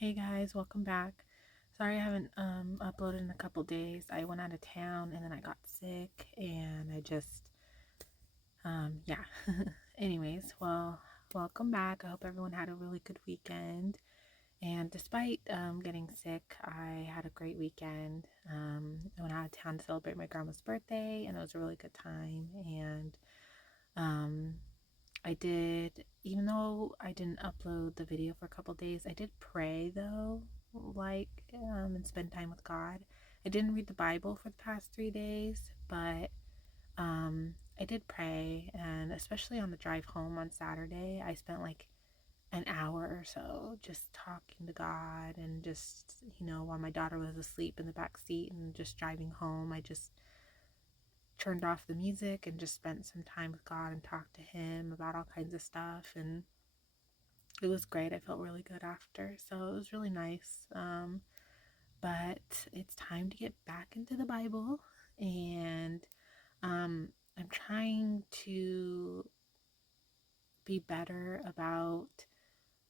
Hey guys, welcome back. Sorry I haven't uploaded in a couple days. I went out of town and then I got sick and I just yeah. Anyways, well, welcome back. I hope everyone had a really good weekend. And despite getting sick, I had a great weekend. I went out of town to celebrate my grandma's birthday and it was a really good time. And um I did, even though I didn't upload the video for a couple days, I did pray though, and spend time with God. I didn't read the Bible for the past 3 days, but I did pray, and especially on the drive home on Saturday, I spent like an hour or so just talking to God and just, while my daughter was asleep in the back seat and just driving home, I just turned off the music and just spent some time with God and talked to Him about all kinds of stuff. And it was great. I felt really good after. So it was really nice. But it's time to get back into the Bible. And I'm trying to be better about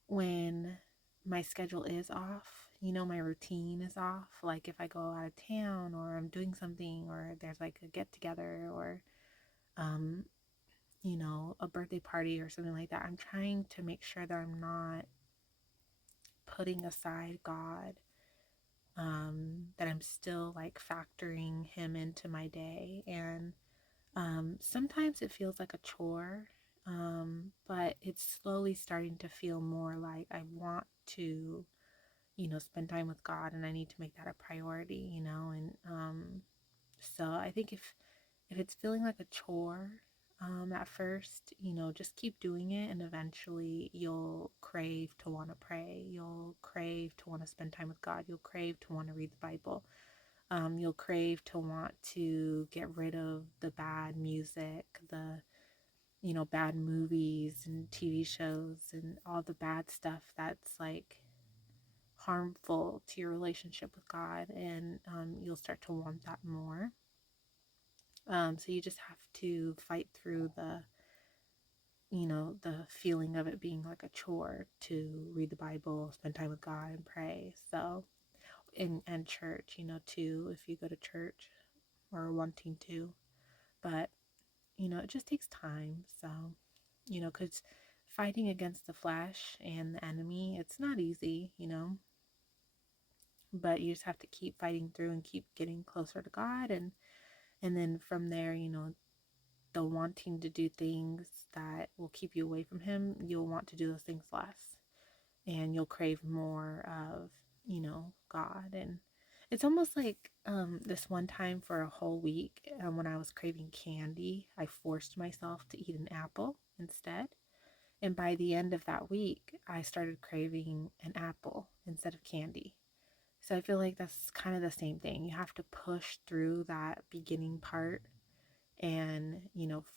when my schedule is off. My routine is off. Like if I go out of town or I'm doing something or there's like a get together or um, a birthday party or something like that. I'm trying to make sure that I'm not putting aside God, that I'm still like factoring Him into my day. And sometimes it feels like a chore, but it's slowly starting to feel more like I want to, spend time with God and I need to make that a priority, and so I think if it's feeling like a chore at first, just keep doing it and eventually you'll crave to want to pray. You'll crave to want to spend time with God. You'll crave to want to read the Bible. You'll crave to want to get rid of the bad music, the, bad movies and TV shows and all the bad stuff that's like harmful to your relationship with God. And you'll start to want that more. So you just have to fight through the feeling of it being like a chore to read the Bible, spend time with God and pray. So, and church, too, if you go to church or wanting to. But, it just takes time. So, because fighting against the flesh and the enemy, it's not easy, but you just have to keep fighting through and keep getting closer to God. And then from there, the wanting to do things that will keep you away from Him, you'll want to do those things less. And you'll crave more of, God. And it's almost like this one time for a whole week when I was craving candy, I forced myself to eat an apple instead. And by the end of that week, I started craving an apple instead of candy. So I feel like that's kind of the same thing. You have to push through that beginning part and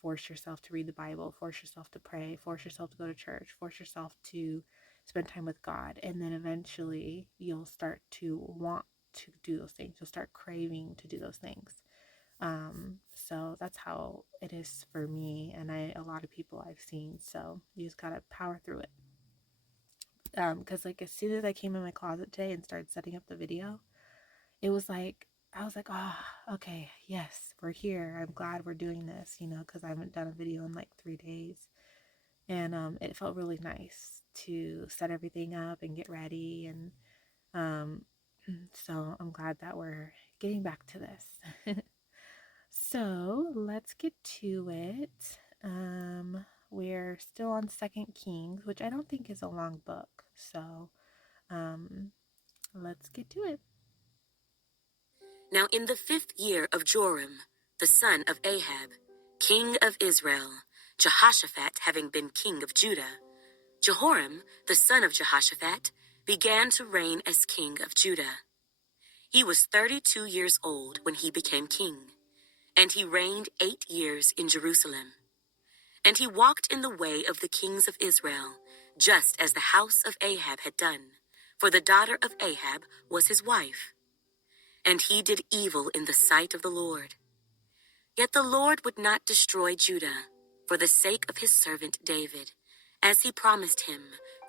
force yourself to read the Bible, force yourself to pray, force yourself to go to church, force yourself to spend time with God, and then eventually you'll start to want to do those things. You'll start craving to do those things. So that's how it is for me and a lot of people I've seen. So you just gotta power through it. Because like as soon as I came in my closet today and started setting up the video, it was like I was like, oh, okay, yes, we're here. I'm glad we're doing this, because I haven't done a video in like 3 days. And it felt really nice to set everything up and get ready. And um, so I'm glad that we're getting back to this. So let's get to it. We're still on Second Kings, which I don't think is a long book. So um, let's get to it. Now in the 5th year of Joram, the son of Ahab, king of Israel, Jehoshaphat having been king of Judah, Jehoram, the son of Jehoshaphat, began to reign as king of Judah. He was 32 years old when he became king, and he reigned 8 years in Jerusalem. And he walked in the way of the kings of Israel, just as the house of Ahab had done, for the daughter of Ahab was his wife. And he did evil in the sight of the Lord. Yet the Lord would not destroy Judah for the sake of his servant David, as he promised him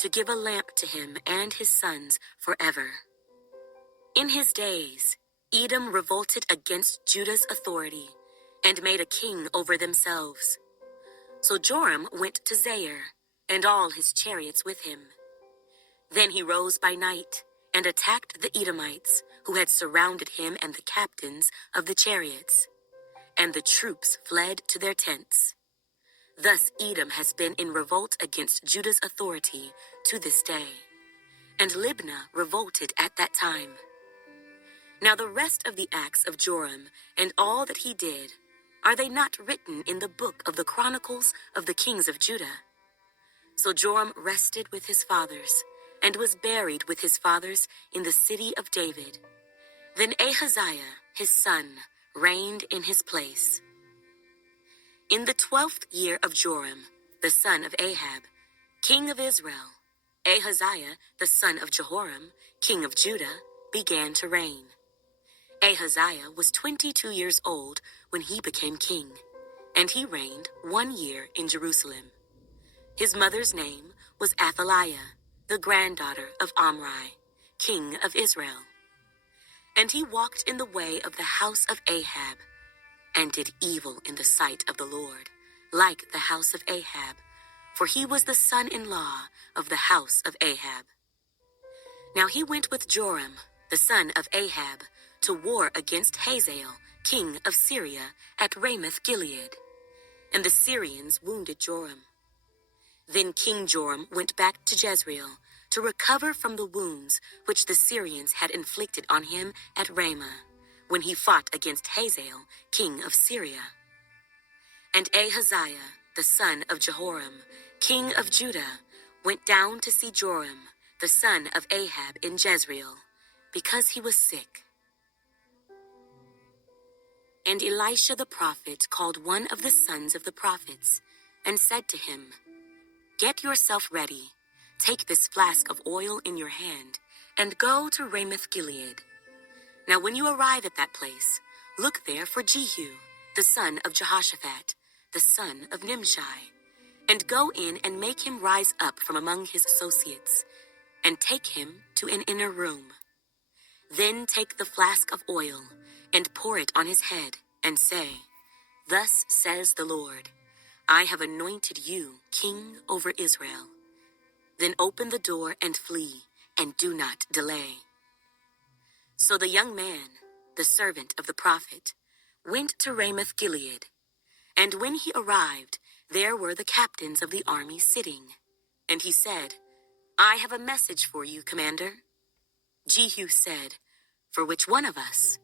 to give a lamp to him and his sons forever. In his days, Edom revolted against Judah's authority and made a king over themselves. So Joram went to Zair, and all his chariots with him. Then he rose by night and attacked the Edomites, who had surrounded him and the captains of the chariots. And the troops fled to their tents. Thus Edom has been in revolt against Judah's authority to this day. And Libnah revolted at that time. Now the rest of the acts of Joram and all that he did, are they not written in the book of the Chronicles of the kings of Judah? So Joram rested with his fathers, and was buried with his fathers in the city of David. Then Ahaziah, his son, reigned in his place. In the 12th year of Joram, the son of Ahab, king of Israel, Ahaziah, the son of Jehoram, king of Judah, began to reign. Ahaziah was 22 years old when he became king, and he reigned 1 year in Jerusalem. His mother's name was Athaliah, the granddaughter of Omri, king of Israel. And he walked in the way of the house of Ahab, and did evil in the sight of the Lord, like the house of Ahab, for he was the son-in-law of the house of Ahab. Now he went with Joram, the son of Ahab, to war against Hazael, king of Syria, at Ramoth Gilead. And the Syrians wounded Joram. Then King Joram went back to Jezreel to recover from the wounds which the Syrians had inflicted on him at Ramah, when he fought against Hazael, king of Syria. And Ahaziah, the son of Jehoram, king of Judah, went down to see Joram, the son of Ahab, in Jezreel, because he was sick. And Elisha the prophet called one of the sons of the prophets, and said to him, "Get yourself ready, take this flask of oil in your hand, and go to Ramoth Gilead. Now when you arrive at that place, look there for Jehu, the son of Jehoshaphat, the son of Nimshi, and go in and make him rise up from among his associates, and take him to an inner room. Then take the flask of oil, and pour it on his head, and say, 'Thus says the Lord, I have anointed you king over Israel.' Then open the door and flee, and do not delay." So the young man, the servant of the prophet, went to Ramoth Gilead. And when he arrived, there were the captains of the army sitting. And he said, "I have a message for you, commander." Jehu said, "For which one of us?"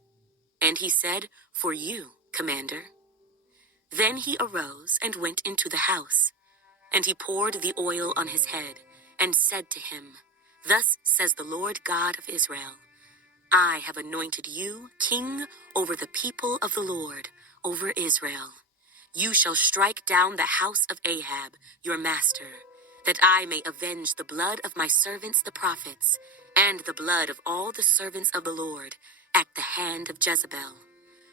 And he said, "For you, commander." Then he arose and went into the house. And he poured the oil on his head, and said to him, "Thus says the Lord God of Israel, I have anointed you king over the people of the Lord, over Israel. You shall strike down the house of Ahab, your master, that I may avenge the blood of my servants the prophets, and the blood of all the servants of the Lord, at the hand of Jezebel.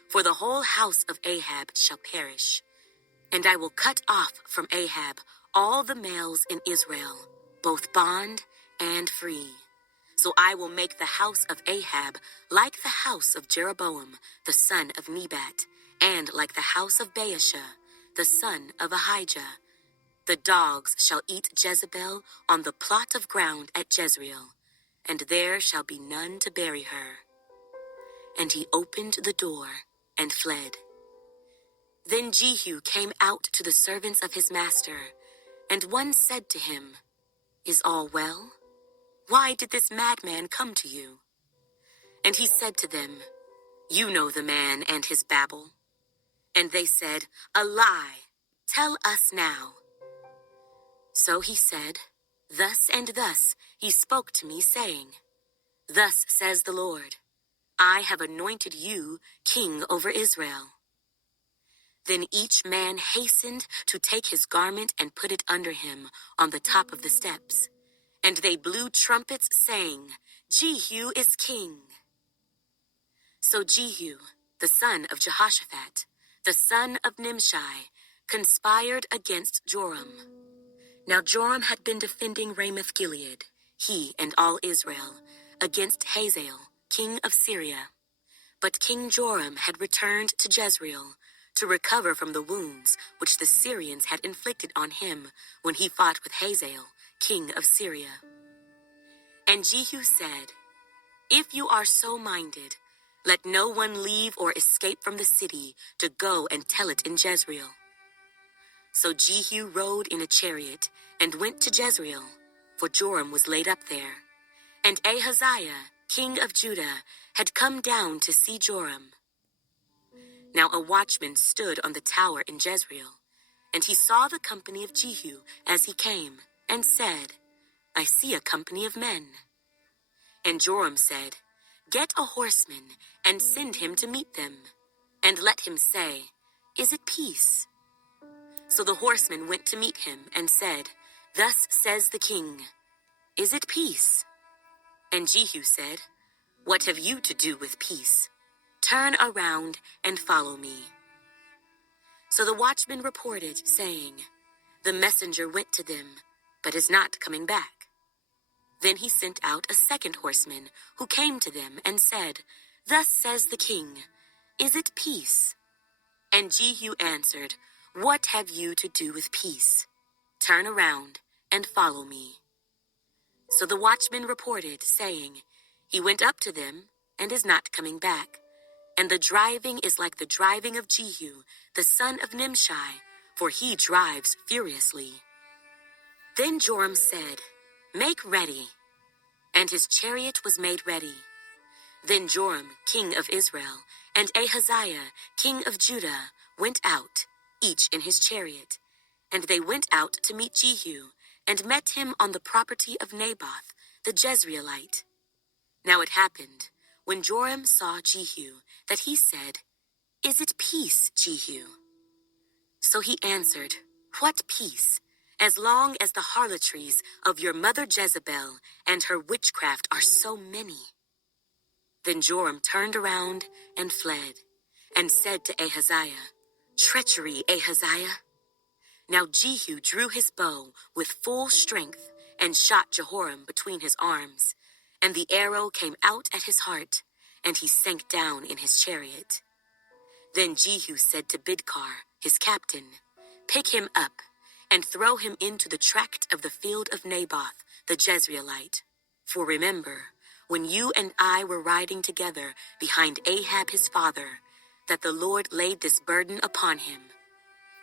For the whole house of Ahab shall perish. And I will cut off from Ahab all the males in Israel, both bond and free. So I will make the house of Ahab like the house of Jeroboam, the son of Nebat, and like the house of Baasha, the son of Ahijah. The dogs shall eat Jezebel on the plot of ground at Jezreel, and there shall be none to bury her." And he opened the door and fled. Then Jehu came out to the servants of his master, and one said to him, "Is all well? Why did this madman come to you?" And he said to them, "You know the man and his babble." And they said, "A lie. Tell us now." So he said, "Thus and thus he spoke to me, saying, 'Thus says the Lord, I have anointed you king over Israel.'" Then each man hastened to take his garment and put it under him on the top of the steps. And they blew trumpets, saying, "Jehu is king." So Jehu, the son of Jehoshaphat, the son of Nimshi, conspired against Joram. Now Joram had been defending Ramoth Gilead, he and all Israel, against Hazael, king of Syria. But King Joram had returned to Jezreel to recover from the wounds which the Syrians had inflicted on him when he fought with Hazael, king of Syria. And Jehu said, "If you are so minded, let no one leave or escape from the city to go and tell it in Jezreel." So Jehu rode in a chariot and went to Jezreel, for Joram was laid up there. And Ahaziah, king of Judah, had come down to see Joram. Now a watchman stood on the tower in Jezreel, and he saw the company of Jehu as he came, and said, "I see a company of men." And Joram said, "Get a horseman, and send him to meet them, and let him say, 'Is it peace?'" So the horseman went to meet him, and said, "Thus says the king, 'Is it peace?'" And Jehu said, "What have you to do with peace? Turn around and follow me." So the watchman reported, saying, "The messenger went to them, but is not coming back." Then he sent out a second horseman, who came to them and said, "Thus says the king, 'Is it peace?'" And Jehu answered, "What have you to do with peace? Turn around and follow me." So the watchman reported, saying, "He went up to them and is not coming back. And the driving is like the driving of Jehu, the son of Nimshi, for he drives furiously." Then Joram said, "Make ready." And his chariot was made ready. Then Joram, king of Israel, and Ahaziah, king of Judah, went out, each in his chariot. And they went out to meet Jehu, and met him on the property of Naboth, the Jezreelite. Now it happened, when Joram saw Jehu, that he said, "Is it peace, Jehu?" So he answered, "What peace, as long as the harlotries of your mother Jezebel and her witchcraft are so many?" Then Joram turned around and fled, and said to Ahaziah, "Treachery, Ahaziah." Now Jehu drew his bow with full strength and shot Jehoram between his arms, and the arrow came out at his heart, and he sank down in his chariot. Then Jehu said to Bidkar, his captain, "Pick him up, and throw him into the tract of the field of Naboth, the Jezreelite. For remember, when you and I were riding together behind Ahab his father, that the Lord laid this burden upon him.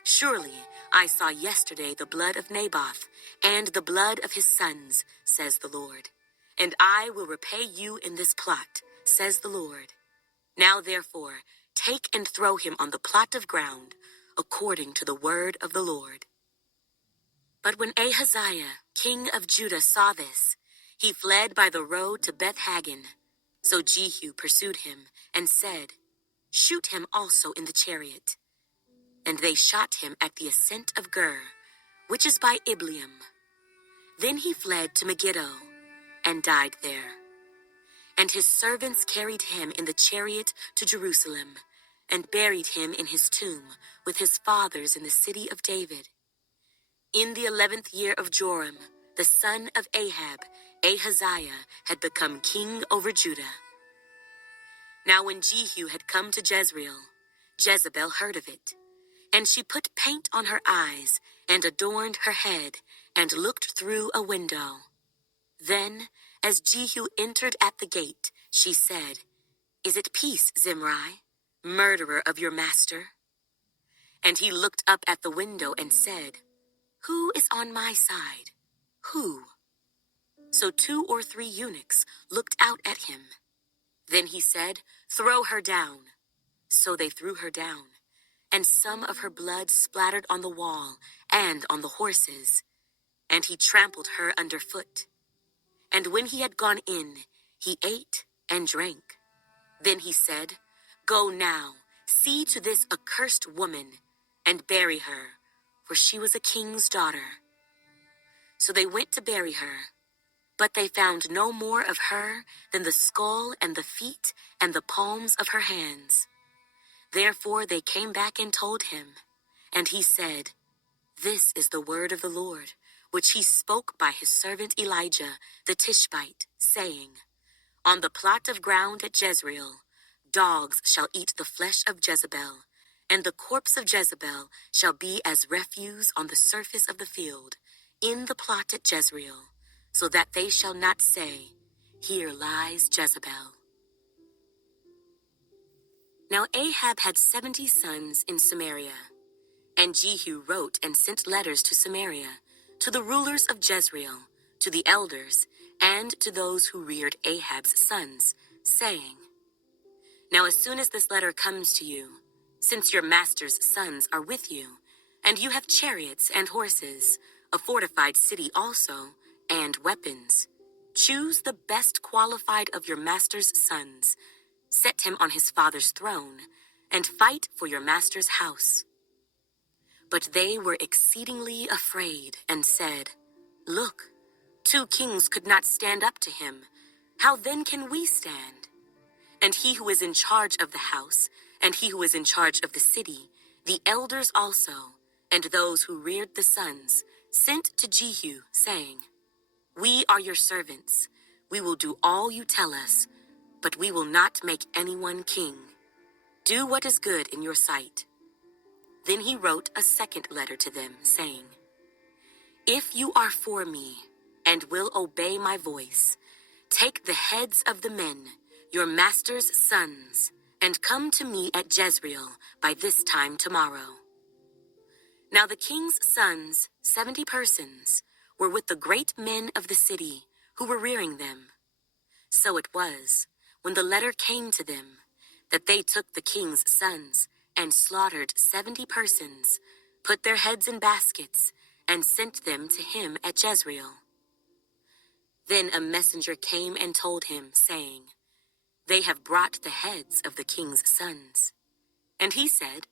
Surely I saw yesterday the blood of Naboth and the blood of his sons, says the Lord. And I will repay you in this plot, says the Lord. Now therefore, take and throw him on the plot of ground, according to the word of the Lord." But when Ahaziah, king of Judah, saw this, he fled by the road to Beth-Hagen. So Jehu pursued him and said, "Shoot him also in the chariot." And they shot him at the ascent of Gur, which is by Ibleam. Then he fled to Megiddo and died there. And his servants carried him in the chariot to Jerusalem, and buried him in his tomb with his fathers in the city of David. In the 11th year of Joram, the son of Ahab, Ahaziah had become king over Judah. Now when Jehu had come to Jezreel, Jezebel heard of it, and she put paint on her eyes, and adorned her head, and looked through a window. Then, as Jehu entered at the gate, she said, "Is it peace, Zimri, murderer of your master?" And he looked up at the window and said, "Who is on my side? Who?" So 2 or 3 eunuchs looked out at him. Then he said, "Throw her down." So they threw her down, and some of her blood splattered on the wall and on the horses, and he trampled her underfoot. And when he had gone in, he ate and drank. Then he said, "Go now, see to this accursed woman, and bury her, for she was a king's daughter." So they went to bury her, but they found no more of her than the skull and the feet and the palms of her hands. Therefore they came back and told him, and he said, "This is the word of the Lord, which he spoke by his servant Elijah the Tishbite, saying, On the plot of ground at Jezreel, dogs shall eat the flesh of Jezebel, and the corpse of Jezebel shall be as refuse on the surface of the field, in the plot at Jezreel, so that they shall not say, Here lies Jezebel. Now Ahab had 70 sons in Samaria, and Jehu wrote and sent letters to Samaria, to the rulers of Jezreel, to the elders, and to those who reared Ahab's sons, saying, Now as soon as this letter comes to you, since your master's sons are with you, and you have chariots and horses, a fortified city also, and weapons, choose the best qualified of your master's sons, set him on his father's throne, and fight for your master's house. But they were exceedingly afraid and said, Look, 2 kings could not stand up to him. How then can we stand? And he who is in charge of the house, and he who is in charge of the city, the elders also, and those who reared the sons, sent to Jehu, saying, We are your servants. We will do all you tell us, but we will not make anyone king. Do what is good in your sight. Then he wrote a second letter to them, saying, If you are for me, and will obey my voice, take the heads of the men, your master's sons, and come to me at Jezreel by this time tomorrow. Now the king's sons, 70 persons, were with the great men of the city, who were rearing them. So it was, when the letter came to them, that they took the king's sons, and slaughtered 70 persons, put their heads in baskets, and sent them to him at Jezreel. Then a messenger came and told him, saying, They have brought the heads of the king's sons. And he said,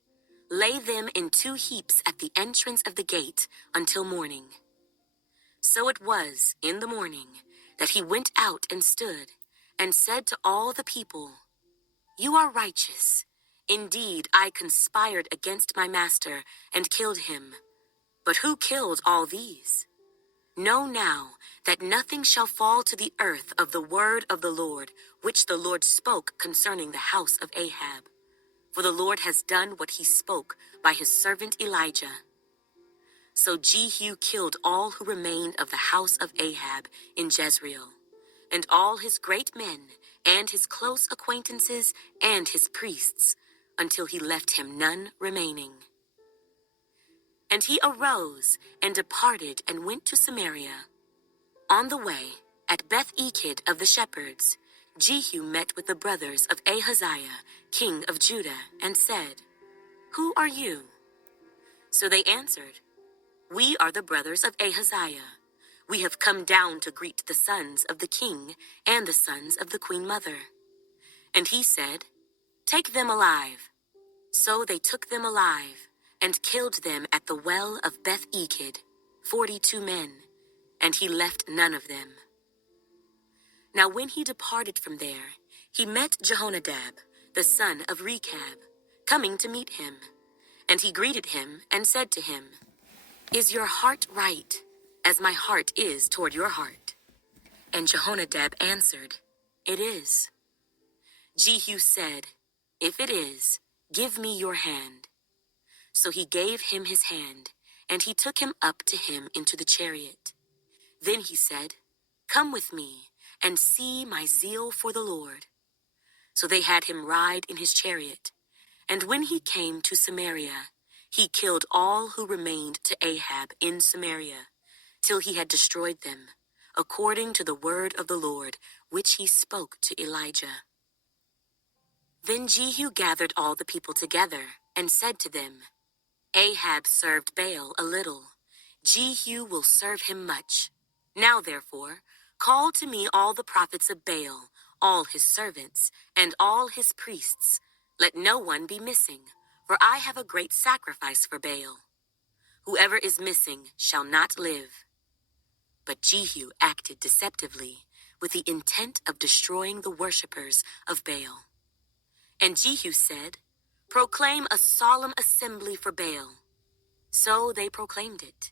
Lay them in 2 heaps at the entrance of the gate until morning. So it was in the morning that he went out and stood, and said to all the people, You are righteous. Indeed, I conspired against my master and killed him. But who killed all these? Know now that nothing shall fall to the earth of the word of the Lord, which the Lord spoke concerning the house of Ahab. For the Lord has done what he spoke by his servant Elijah. So Jehu killed all who remained of the house of Ahab in Jezreel, and all his great men, and his close acquaintances, and his priests, until he left him none remaining. And he arose and departed and went to Samaria. On the way, at Beth-Eked of the shepherds, Jehu met with the brothers of Ahaziah, king of Judah, and said, Who are you? So they answered, We are the brothers of Ahaziah. We have come down to greet the sons of the king and the sons of the queen mother. And he said, Take them alive. So they took them alive, and killed them at the well of Beth-Eked, 42 men, and he left none of them. Now when he departed from there, he met Jehonadab, the son of Rechab, coming to meet him. And he greeted him and said to him, Is your heart right, as my heart is toward your heart? And Jehonadab answered, It is. Jehu said, If it is, give me your hand. So he gave him his hand, and he took him up to him into the chariot. Then he said, Come with me, and see my zeal for the Lord. So they had him ride in his chariot. And when he came to Samaria, he killed all who remained to Ahab in Samaria, till he had destroyed them, according to the word of the Lord, which he spoke to Elijah. Then Jehu gathered all the people together, and said to them, Ahab served Baal a little. Jehu will serve him much. Now therefore, call to me all the prophets of Baal, all his servants, and all his priests. Let no one be missing, for I have a great sacrifice for Baal. Whoever is missing shall not live. But Jehu acted deceptively, with the intent of destroying the worshippers of Baal. And Jehu said, Proclaim a solemn assembly for Baal. So they proclaimed it.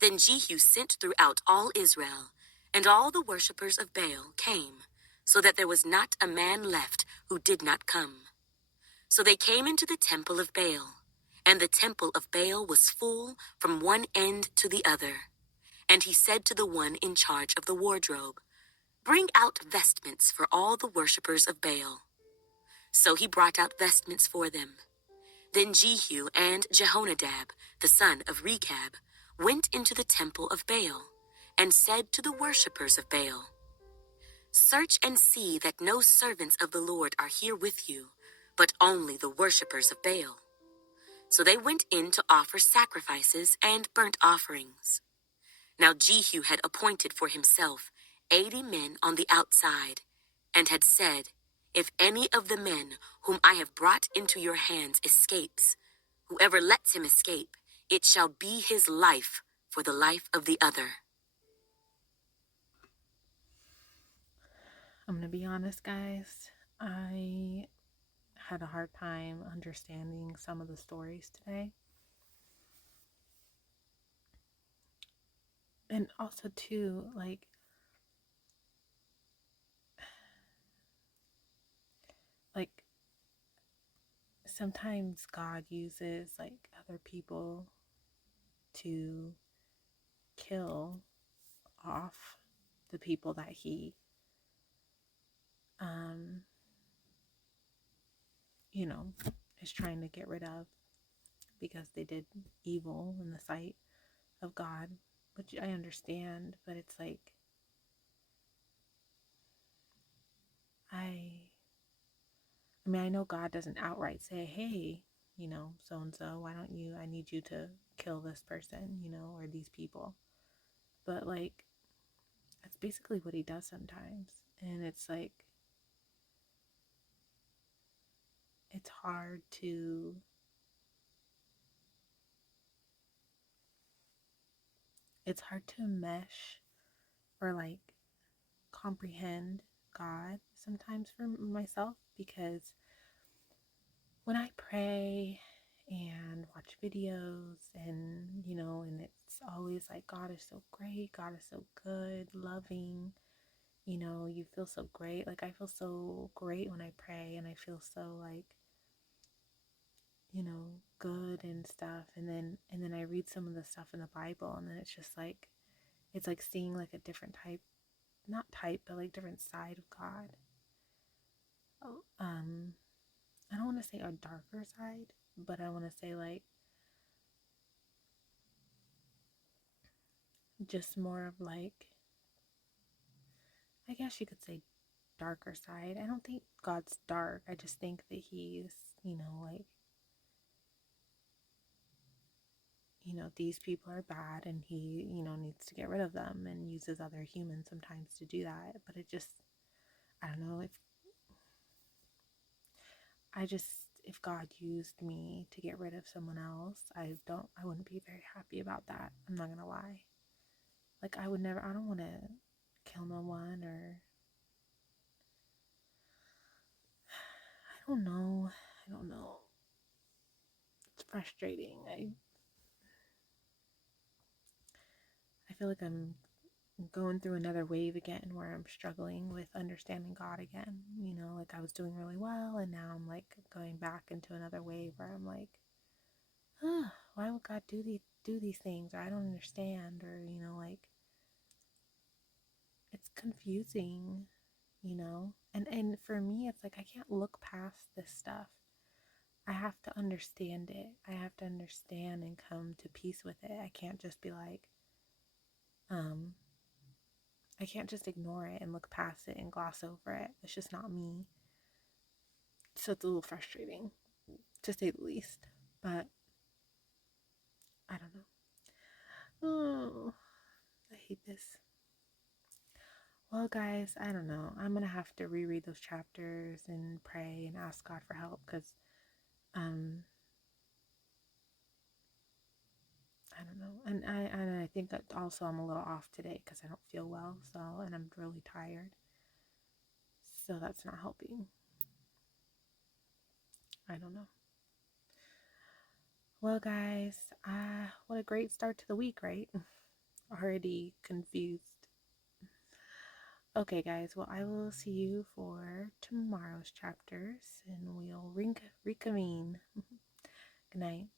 Then Jehu sent throughout all Israel, and all the worshippers of Baal came, so that there was not a man left who did not come. So they came into the temple of Baal, and the temple of Baal was full from one end to the other. And he said to the one in charge of the wardrobe, "Bring out vestments for all the worshippers of Baal." So he brought out vestments for them. Then Jehu and Jehonadab, the son of Rechab, went into the temple of Baal, and said to the worshippers of Baal, "Search and see that no servants of the Lord are here with you, but only the worshippers of Baal." So they went in to offer sacrifices and burnt offerings. Now Jehu had appointed for himself 80 men on the outside, and had said, "If any of the men whom I have brought into your hands escapes, whoever lets him escape, it shall be his life for the life of the other." I'm going to be honest, guys. I had a hard time understanding some of the stories today. And also, too, like sometimes God uses like other people to kill off the people that he um you know is trying to get rid of because they did evil in the sight of God, which I understand, but it's like I I mean, I know God doesn't outright say, "Hey, so and so, why don't you I need you to kill this person, or these people." But like that's basically what he does sometimes. And it's hard to mesh or like comprehend God sometimes for myself, because when I pray and watch videos and it's always like God is so great, God is so good, loving, you feel so great. Like I feel so great when I pray, and I feel so like, good and stuff. And then I read some of the stuff in the Bible, and then it's just like it's like seeing like a different type, not type, but like different side of God. Oh, I don't want to say a darker side, but I want to say like just more of like, I guess you could say darker side. I don't think God's dark. I just think that he's, like, these people are bad, and he, needs to get rid of them and uses other humans sometimes to do that. But it just, I don't know, if God used me to get rid of someone else, I wouldn't be very happy about that. I'm not gonna lie. Like I don't want to kill no one, or I don't know. It's frustrating. I feel like I'm going through another wave again where I'm struggling with understanding God again. Like I was doing really well, and now I'm like going back into another wave where I'm like, why would God do these things? Or I don't understand, or like it's confusing, And for me, it's like I can't look past this stuff. I have to understand it. I have to understand and come to peace with it. Um, I can't just ignore it and look past it and gloss over it. It's just not me. So it's a little frustrating, to say the least. But I don't know. Oh, I hate this. Well, guys, I don't know. I'm gonna have to reread those chapters and pray and ask God for help, because um I don't know. And I think that also I'm a little off today because I don't feel well, and I'm really tired. So that's not helping. I don't know. Well, guys, what a great start to the week, right? already confused. Okay, guys, well, I will see you for tomorrow's chapters and we'll reconvene. Good night.